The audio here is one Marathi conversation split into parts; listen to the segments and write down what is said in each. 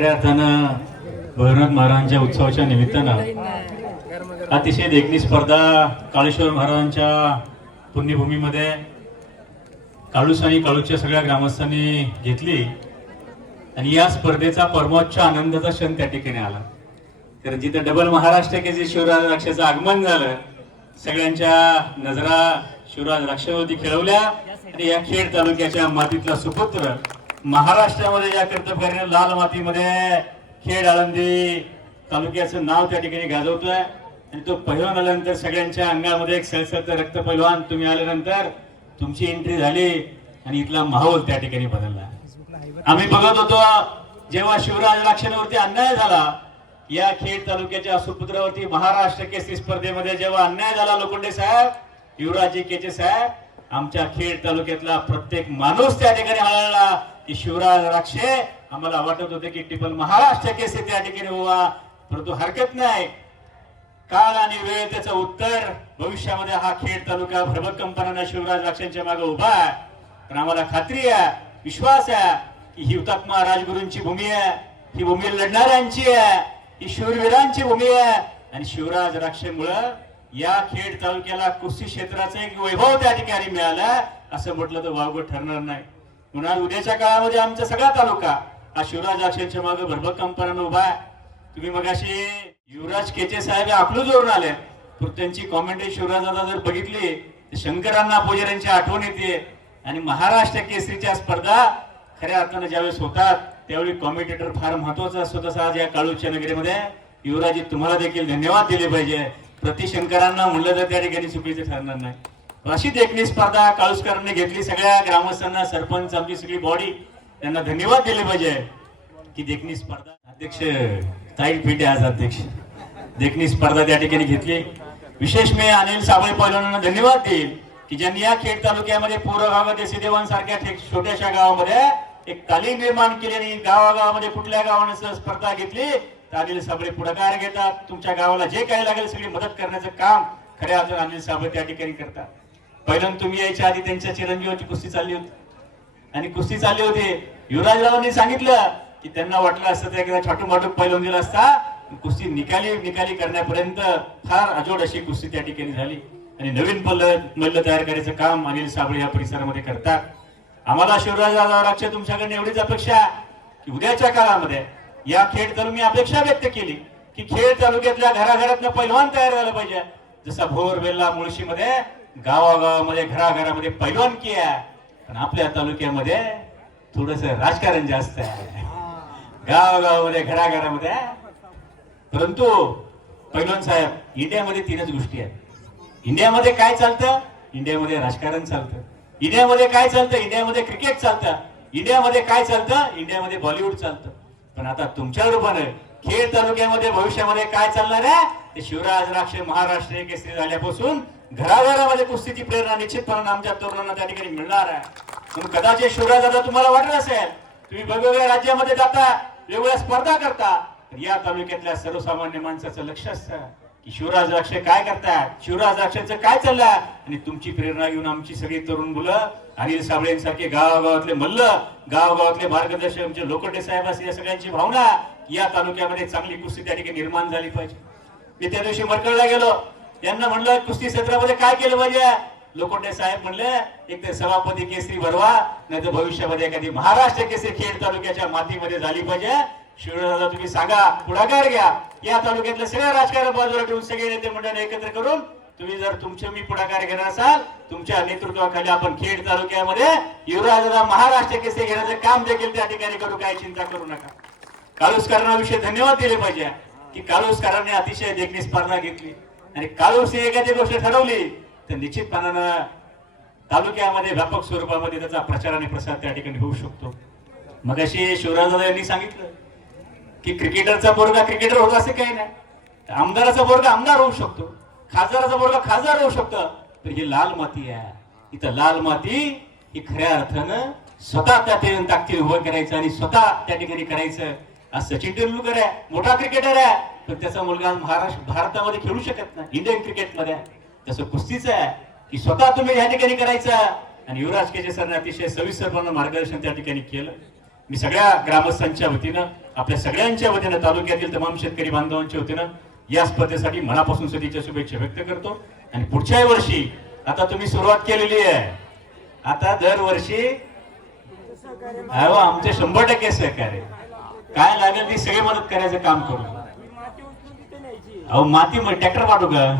खऱ्या अर्थानं भैरव महाराजांच्या उत्सवाच्या निमित्तानं अतिशय देखणी स्पर्धा काळेश्वर महाराजांच्या पुण्यभूमीमध्ये काळूस आणि काळूच्या सगळ्या ग्रामस्थांनी घेतली. आणि या स्पर्धेचा परमोच्च आनंदाचा क्षण त्या ठिकाणी आला. कारण जिथं डबल महाराष्ट्र केसरी शिवराज राक्षाचं आगमन झालं सगळ्यांच्या नजरा शिवराज राक्षावरती खेळवल्या. आणि या खेड तालुक्याच्या मातीतला सुपुत्र महाराष्ट्रामध्ये या कर्तबकारीने लाल मातीमध्ये खेड आळंदी तालुक्याचं नाव त्या ठिकाणी गाजवतोय. आणि तो पहिलवान आल्यानंतर सगळ्यांच्या अंगामध्ये एक सळसळतं रक्त पहिलवान तुम्ही आल्यानंतर तुमची एंट्री झाली आणि इथला माहोल त्या ठिकाणी बदलला. आम्ही बघत होतो जेव्हा शिवराज राक्षांवरती अन्याय झाला या खेड तालुक्याच्या सुपुत्रावरती महाराष्ट्र केसरी स्पर्धेमध्ये जेव्हा अन्याय झाला लोखंडे साहेब युवराजी केचे साहेब आमच्या खेड तालुक्यातला प्रत्येक माणूस त्या ठिकाणी हळहळला. की शिवराज राक्षे आम्हाला वाटत होते की टिपल महाराष्ट्र केसे त्या ठिकाणी होवा परंतु हरकत नाही. काळ आणि वेळ त्याचं उत्तर. भविष्यामध्ये हा खेड तालुका भरभक्कमपणाने शिवराज राक्षांच्या मागे उभा आहे. पण आम्हाला खात्री आहे विश्वास आहे की ही हुतात्मा राजगुरूंची भूमी आहे ही भूमी लढणाऱ्यांची आहे ही शूरवीरांची भूमी आहे. आणि शिवराज राक्षेमुळं या खेड तालुक्याला कृषी क्षेत्राचं एक वैभव त्या ठिकाणी मिळालं असं म्हटलं तर वावगं ठरणार नाही. म्हणून उद्याच्या काळामध्ये आमचा सगळा तालुका हा शिवराज अक्षरच्या मागे भरभक्कमपणाने उभा आहे. तुम्ही मगाशी युवराज केचे साहेब आपलं अकलूजवरून आले. पण त्यांची कॉमेंटरी शिवराजाला जर बघितली तर शंकरांना पुजाऱ्यांची आठवण येते. आणि महाराष्ट्र केसरीच्या स्पर्धा खऱ्या अर्थानं ज्यावेळेस होतात त्यावेळी कॉमेंटेटर फार महत्त्वाचा असतो. तसा आज या काळूच्या नगरीमध्ये युवराजी तुम्हाला देखील धन्यवाद दिले पाहिजे. प्रतिशंकरांना म्हणलं तर त्या ठिकाणी चुकीचं ठरणार नाही. अशी देखणी स्पर्धा काळुसकरांनी घेतली. सगळ्या ग्रामस्थांना सरपंच आमची सगळी बॉडी त्यांना धन्यवाद दिले पाहिजे. की देखणी स्पर्धा अध्यक्ष ताईल पेटे आज अध्यक्ष. देखणी स्पर्धा त्या ठिकाणी घेतली. विशेष मी अनिल साबळे पैलवानांना धन्यवाद देईल की ज्यांनी या खेड तालुक्यामध्ये पूर्व भागामध्ये सिदेवांसारख्या छोट्याशा गावामध्ये एक तालीम निर्माण केली आणि गावागावामध्ये कुठल्या गावाने स्पर्धा घेतली तर अनिल साबळे पुढाकार घेतात. तुमच्या गावाला जे काही लागेल सगळी मदत करण्याचं काम खऱ्या अजून अनिल साबळे त्या ठिकाणी करतात. पहिल्यांदा तुम्ही यायच्या आधी त्यांच्या चिरंजीवाची कुस्ती चालली होती. आणि कुस्ती चालली होती. युवराजरावांनी सांगितलं की त्यांना वाटलं असतं त्या एकदा छोटू मोठू पैलवान दिलं असता. कुस्ती निकाली निकाली करण्यापर्यंत फार अजोड अशी कुस्ती त्या ठिकाणी झाली. आणि नवीन पल्ल मल्ल तयार करायचं काम अनिल साबळे या परिसरामध्ये करतात. आम्हाला शिवराज तुमच्याकडनं तुमच्याकडे एवढीच अपेक्षा की उद्याच्या काळामध्ये या खेळ तर मी अपेक्षा व्यक्त केली की खेळ तालुक्यातल्या घराघरातनं पैलवान तयार झालं पाहिजे. जसा भोर वेल्ला मुळशीमध्ये गावागावामध्ये घराघरामध्ये पैलवानकी आहे? पण आपल्या तालुक्यामध्ये थोडस राजकारण जास्त आहे. गावागावामध्ये घराघरामध्ये परंतु पैलवान साहेब इंडियामध्ये तीनच गोष्टी आहेत. इंडियामध्ये काय चालतं? इंडियामध्ये राजकारण चालतं. इंडियामध्ये काय चालतं? इंडियामध्ये क्रिकेट चालतं. इंडियामध्ये काय चालतं? इंडियामध्ये बॉलिवूड चालतं. पण आता तुमच्या रूपाने खेड तालुक्यामध्ये भविष्यामध्ये काय चालणार आहे? ते शिवराज राक्ष महाराष्ट्र केसरी झाल्यापासून घराघरामध्ये कुस्तीची प्रेरणा निश्चितपणे आमच्या तरुणांना त्या ठिकाणी मिळणार आहे. म्हणून कदाचित शिवराज दादा तुम्हाला वाटत असेल तुम्ही वेगवेगळ्या राज्यामध्ये जाता वेगवेगळ्या स्पर्धा करता या तालुक्यातल्या सर्वसामान्य माणसाचं लक्ष असतं. की शिवराज राक्ष काय करतात? शिवराज राक्षांचं काय चाललंय? आणि तुमची प्रेरणा घेऊन आमची सगळी तरुण मुलं अनिल साबळेंसारखे गावागावातले मल्ल गावागावातले मार्गदर्शक आमचे लोखंडे साहेब असे या सगळ्यांची भावना या तालुक्यामध्ये चांगली कुस्ती त्या ठिकाणी निर्माण झाली पाहिजे. मी त्या दिवशी मरकडला गेलो. यांना म्हणलं कुस्ती क्षेत्रामध्ये काय केलं पाहिजे? लोखंडे साहेब म्हणले एक तर सभापती केसरी भरवा नाही तर भविष्यामध्ये एखादी महाराष्ट्र केसरी खेड तालुक्याच्या मातीमध्ये झाली पाहिजे. शिवराजाला तुम्ही सांगा पुढाकार घ्या. या तालुक्यातल्या सगळ्या राजकारण बाजूला ठेवून सगळे नेते मंडळाने एकत्र करून तुम्ही जर तुमचे मी पुढाकार घेणार असाल तुमच्या नेतृत्वाखाली आपण खेड तालुक्यामध्ये युवराजाला महाराष्ट्र केसे घेण्याचं काम देखील त्या ठिकाणी करू काय चिंता करू नका. काळुसकरांविषयी धन्यवाद दिले पाहिजे की काळूसकरांनी अतिशय देखणी स्पर्धा घेतली आणि काळूस एखादी गोष्ट ठरवली तर निश्चितपणानं तालुक्यामध्ये व्यापक स्वरूपामध्ये त्याचा प्रचार आणि प्रसार त्या ठिकाणी होऊ शकतो. मग अशी शिवराजदादा यांनी सांगितलं की क्रिकेटरचा पोरगा क्रिकेटर होतो असं काही नाही. आमदाराचा पोरगा आमदार होऊ शकतो. खासदाराचा पोरगा खासदार होऊ शकतो. तर ही लाल माती आहे. इथं लाल माती ही खऱ्या अर्थानं स्वतः त्या ठिकाणी ताकदी उभं करायचं आणि स्वतः त्या ठिकाणी करायचं. आज सचिन तेंडुलकर आहे. मोठा क्रिकेटर आहे. पण त्याचा मुलगा महाराष्ट्र भारतामध्ये खेळू शकत नाही. इंडियन क्रिकेटमध्ये तसं कुस्तीचं आहे. की स्वतः तुम्ही या ठिकाणी करायचं. आणि युवराज केजे सरने अतिशय सविस्तरपणे मार्गदर्शन त्या ठिकाणी केलं. मी सगळ्या ग्रामस्थांच्या वतीनं आपल्या सगळ्यांच्या वतीनं तालुक्यातील तमाम शेतकरी बांधवांच्या वतीनं या स्पर्धेसाठी मनापासून सदीच्या शुभेच्छा व्यक्त करतो. आणि पुढच्याही वर्षी आता तुम्ही सुरुवात केलेली आहे. आता दरवर्षी अहो आमचे शंभर टक्के सहकार्य काय लागेल ती सगळी मदत करायचं काम करू. अहो माती मग ट्रॅक्टर पाठवू का?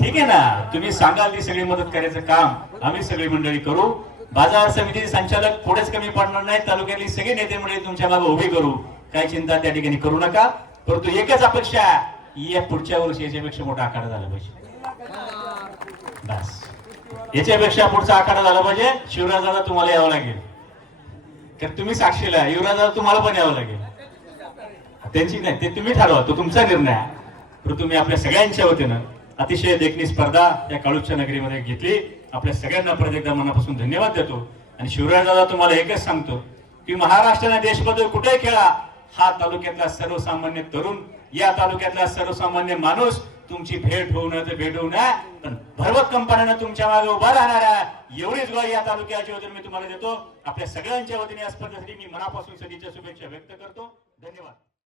ठीक आहे ना? तुम्ही सांगाल ती सगळी मदत करायचं काम आम्ही सगळी मंडळी करू. बाजार समिती संचालक पुढेच कमी पडणार नाही तालुक्यातली सगळी नेते मंडळी तुमच्या मागे उभी करू. काय चिंता त्या ठिकाणी करू नका. परंतु एकच अपेक्षा आहे, या पुढच्या वर्षी याच्यापेक्षा मोठा आखाडा झाला पाहिजे. बस. याच्यापेक्षा पुढचा आखाडा झाला पाहिजे. शिवराजाला तुम्हाला यावं लागेल. तर तुम्ही साक्षीला युवराजाला तुम्हाला पण यावं लागेल. त्यांची नाही. ते तुम्ही ठरवा. तो तुमचा निर्णय आहे. तुम्ही आपल्या सगळ्यांच्या वतीनं अतिशय देखणी स्पर्धा या काळूच्या नगरीमध्ये घेतली. आपल्या सगळ्यांना परत एकदा मनापासून धन्यवाद देतो. आणि शिवराजाला तुम्हाला एकच सांगतो की महाराष्ट्राने देशबद्दल कुठे खेळा हा तालुक्यातला सर्वसामान्य तरुण या तालुक्यातला सर्वसामान्य माणूस तुमची भेट होऊ नये तर भेट होऊ नये पण भरवत कंपन्यानं तुमच्या मागे उभा राहणार आहे. एवढीच ग्वाही या तालुक्याच्या वतीने मी तुम्हाला देतो. आपल्या सगळ्यांच्या वतीने या स्पर्धेसाठी मी मनापासून सदिच्छा शुभेच्छा व्यक्त करतो. धन्यवाद.